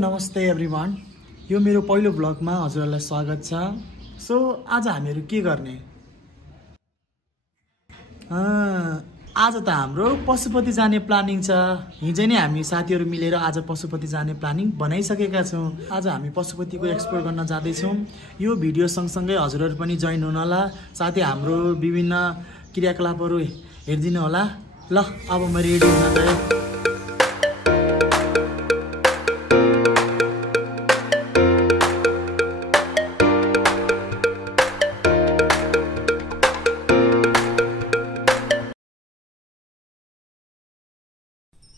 नमस्ते एभ्रिवान। यो मेरो पहिलो ब्लगमा हजुरहरूलाई स्वागत छ। सो आज हामीहरू के गर्ने? आज त हाम्रो पशुपति जाने प्लानिङ छ। हिजो नै हामी साथीहरू मिलेर आज पशुपति जाने प्लानिङ बनाइसकेका छौँ। आज हामी पशुपतिको एक्सप्लोर गर्न जाँदैछौँ। यो भिडियो सँगसँगै हजुरहरू पनि जोइन हुनुहोला, साथै हाम्रो विभिन्न क्रियाकलापहरू हेरिदिनु होला। ल अब म रेडी हुन गएँ।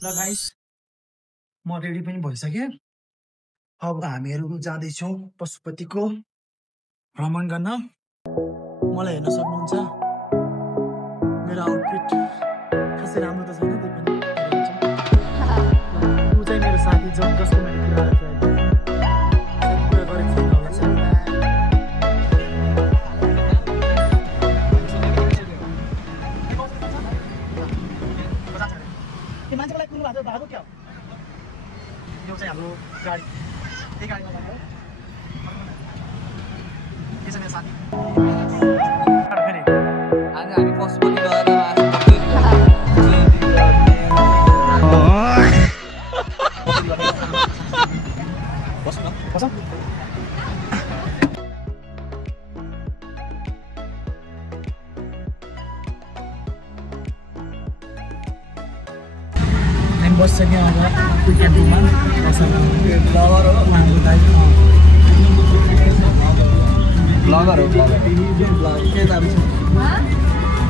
ल गाइस, म रेडी पनि भइसकेँ। अब हामीहरू जाँदैछौँ पशुपतिको भ्रमण गर्न। मलाई हेर्न सक्नुहुन्छ, मेरो आउटफिट खासै राम्रो त छैन, त्यही पनि ऊ चाहिँ मेरो साथी जसको मैले कुरा गरेको छैन होला सायद। मान्छेलाई कुरो भएको क्या यो चाहिँ हाम्रो गाडी, त्यही गाडीमा जाने हो। के छ मेरो साथी? आज हामी पशुपति गएर बसिसक्यो। अब क्याम्पिङमा ब्लगर हो,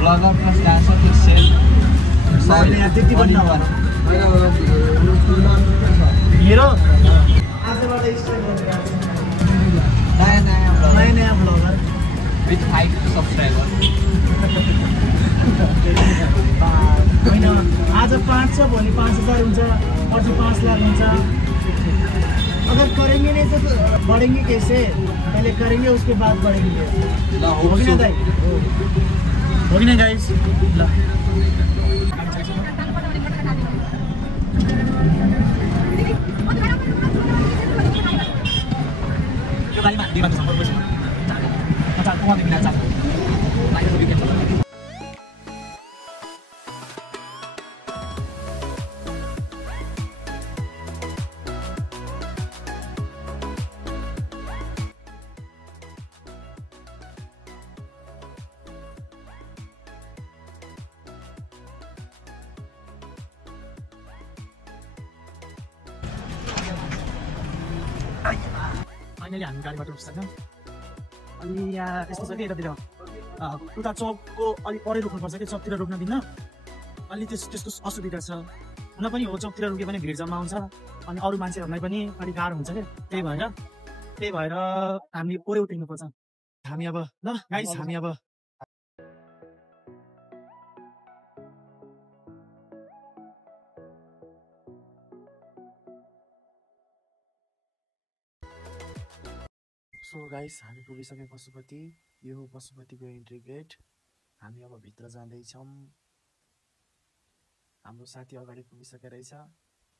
bagger plus dancer plus sale. त्यति पनि नभएर मेरो आजबाट स्टार्ट नयाँ ब्लगर विथ 5 सब्सक्राइबर। होइन, आज 5 छ, भोलि 5000 हुन्छ, पर्सि 5 लाख हुन्छ। अगर करेंगे नहीं तो बढ़ेंगे कैसे? पहले करेंगे उसके बाद बढ़ेंगे। हो कि ना दाई? हो कि ना गाइस? ल यो गाडीमा हामी दिमाग सम्पर्क बस्यो। अच्छा, कोमा देखिन आज लाइट भी के फाइनली हामी गाडीबाट उठ्छौँ। अनि यहाँ यस्तो छ कि यतातिर उता चौकको अलिक परै रोक्नुपर्छ कि चौकतिर रोक्न दिन्न। अलि त्यसको असुविधा छ। हुन पनि हो, चौकतिर रोक्यो भने भिड जम्मा हुन्छ अनि अरू मान्छेहरूलाई पनि अलिक गाह्रो हुन्छ क्या। त्यही भएर हामी परै उठ्नुपर्छ। हामी अब ल गाइस, हामी अब सो गाइस, हामी पुगिसक्यौँ पशुपति। यो हो पशुपतिको इन्ट्री गेट। हामी अब भित्र जाँदैछौँ। हाम्रो साथी अगाडि पुगिसकेको रहेछ,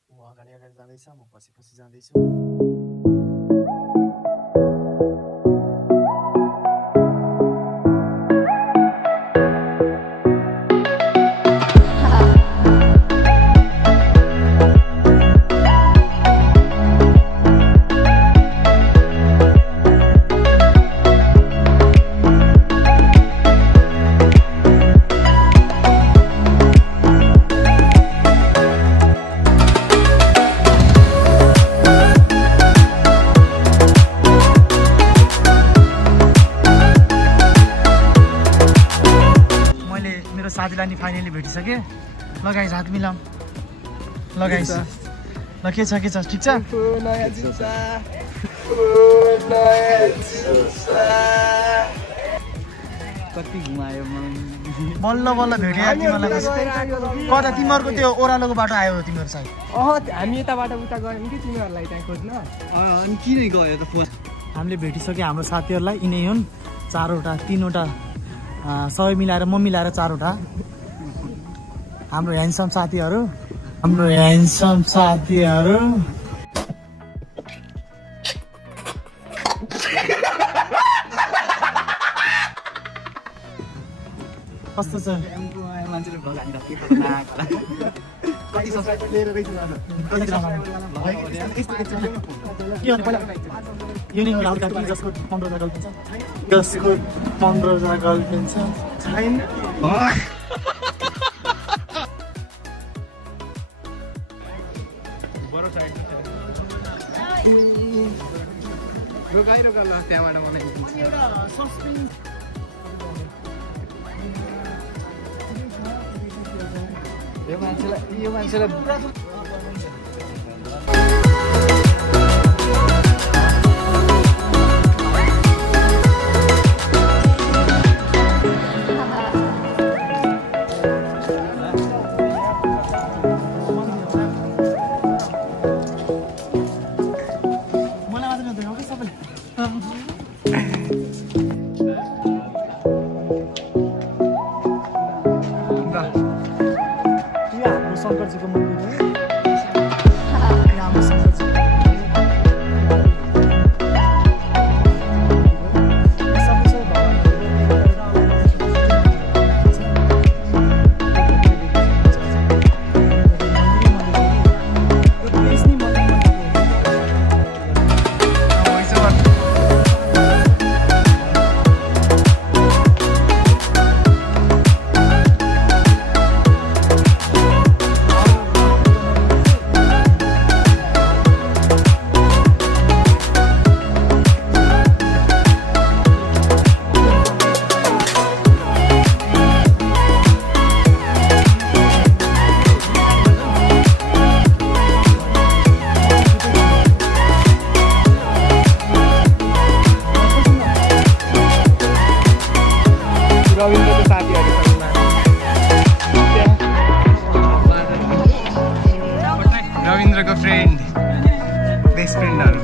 ऊ अगाडि जाँदैछ, म पछि जाँदैछु। साथीलाई नि फाइनली भेटिसके। ल गाइस, हात मिलाऊँ। ल गाइस, ल के छ ठिक छ? कति घुमायो बल्ल बल्ल भेट्यो यार तिमीलाई। कता तिमीहरूको त्यो ओह्रालोको बाटो आयो तिमीहरू सायद? हामी यताबाट उता गयौँ कि तिमीहरूलाई त्यहाँ खोज्न। अनि किन गयो त फोन? हामीले भेटिसक्यो हाम्रो साथीहरूलाई। यिनै हुन् 4वटा 3वटा सबै मिलाएर म मिलाएर 4वटा हाम्रो ह्यान्डसम साथीहरू। कस्तो छ मान्छेले भ्लग हानिरहेको के खतरनाक होला कति सब्स्क्राइबर लिएर रहेछ यो नि हो राहुल कार्की जसको 15,000 गर्लफ्रेन्ड छ जसको 15,000 गर्लफ्रेन्ड छ छैन रोका ल त्यहाँबाट मलाई एउटा सस्पेन्स यो मान्छेलाई शङ्करजीको मन्दिर हो रविन्द्रको साथीहरू रविन्द्रको फ्रेन्ड बेस्ट फ्रेन्डहरू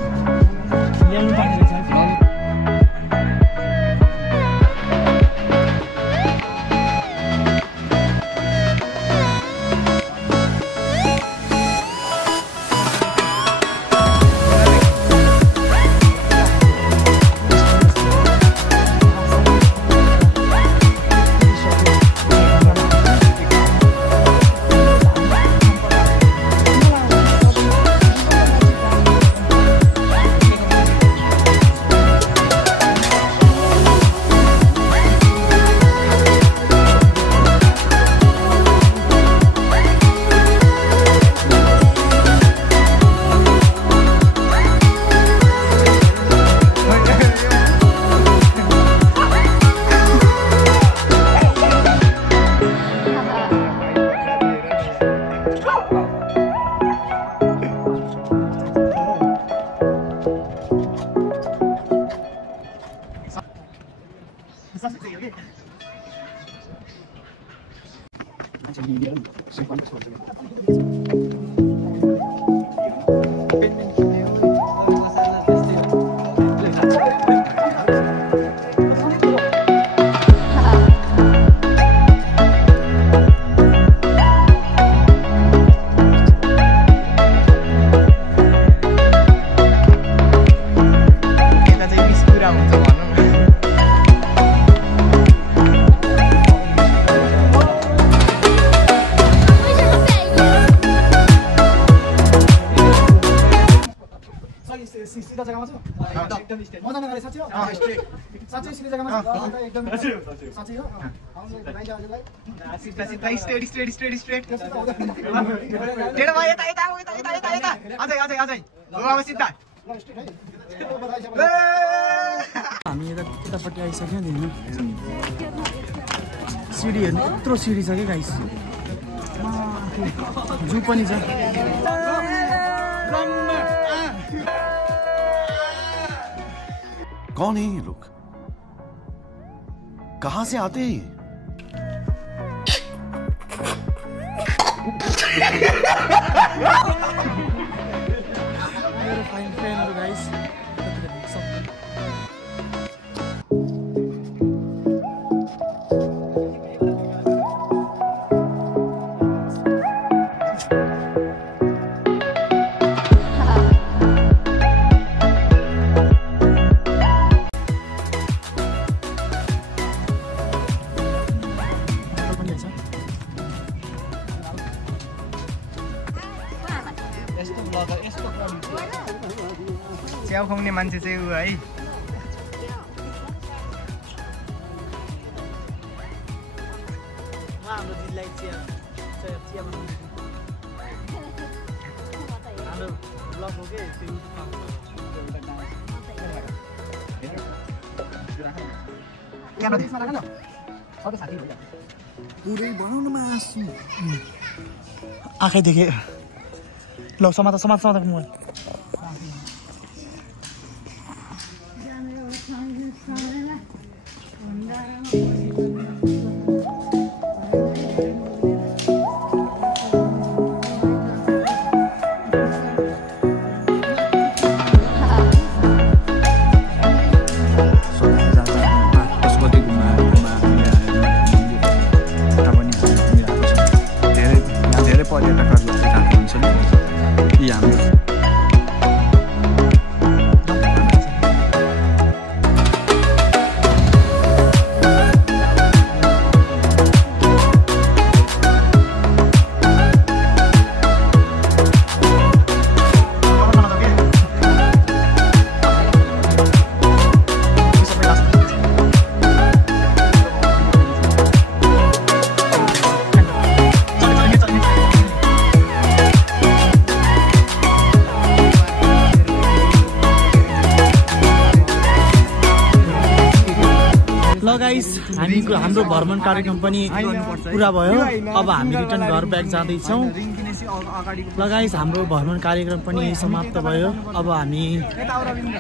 सिधा जग्गामा छु एकदम स्ट्रेट मजा नगरे साच्चै हो साच्चै सिधा जग्गामा छु एकदम साच्चै हो सिधा स्ट्रेट टेढो भयो यता अझै हो अब सिधा हामी यतापट्टि आइसक्यौँ नि सिडी हेर्नु यत्रो सिडी छ कि गाइस जू पनि छ कौन है ये लोग कहां से आते हैं मेरो फाइन फ्रेन्डहरु गाइस च्याउ खुवाउने मान्छे चाहिँ ऊ है हाम्रो दिदीलाई चिया बनाउनु हाम्रो ब्लग हो के त्यो पुरै बनाउनु मासु आँखै देखे ल समाता मोबाइल हाम्रो भ्रमण कार्यक्रम पनि पुरा भयो अब हामी रिटर्न घर ब्याक जाँदैछौँ ल गाइस हाम्रो भ्रमण कार्यक्रम पनि समाप्त भयो अब हामी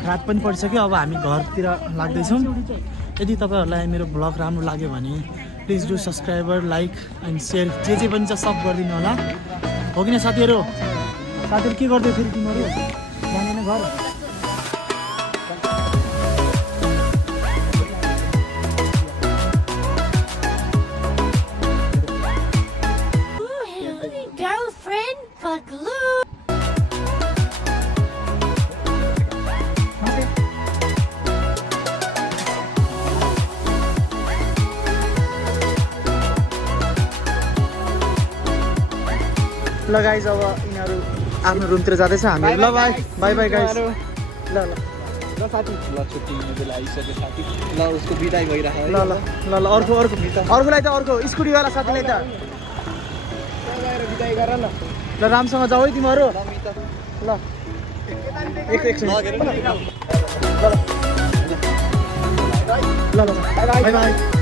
रात पनि परिसक्यो अब हामी घरतिर लाग्दैछौँ यदि तपाईहरुलाई मेरो ब्लग राम्रो लाग्यो भने please do subscriber like and share जे पनि छ सब गरिदिनु होला हो किन साथीहरु के गर्दै फेरि तिमीहरु जानेन घर ल गाइस अब यिनीहरु आफ्नो रुमतिर जाँदैछ हामी ल बाइ बाइ बाइ गाइस ल ल ल साथी ल छुट्टी हुने बेला आइसक्यो साथी ल उसको बिदाई भइराख्यो ल ल ल ल अर्कोलाई त अर्को स्कुटी वाला साथीलाई त गएर बिदाई गर न ल रामसँग जाऊ है तिमीहरु ल एक ल ल बाइ बाइ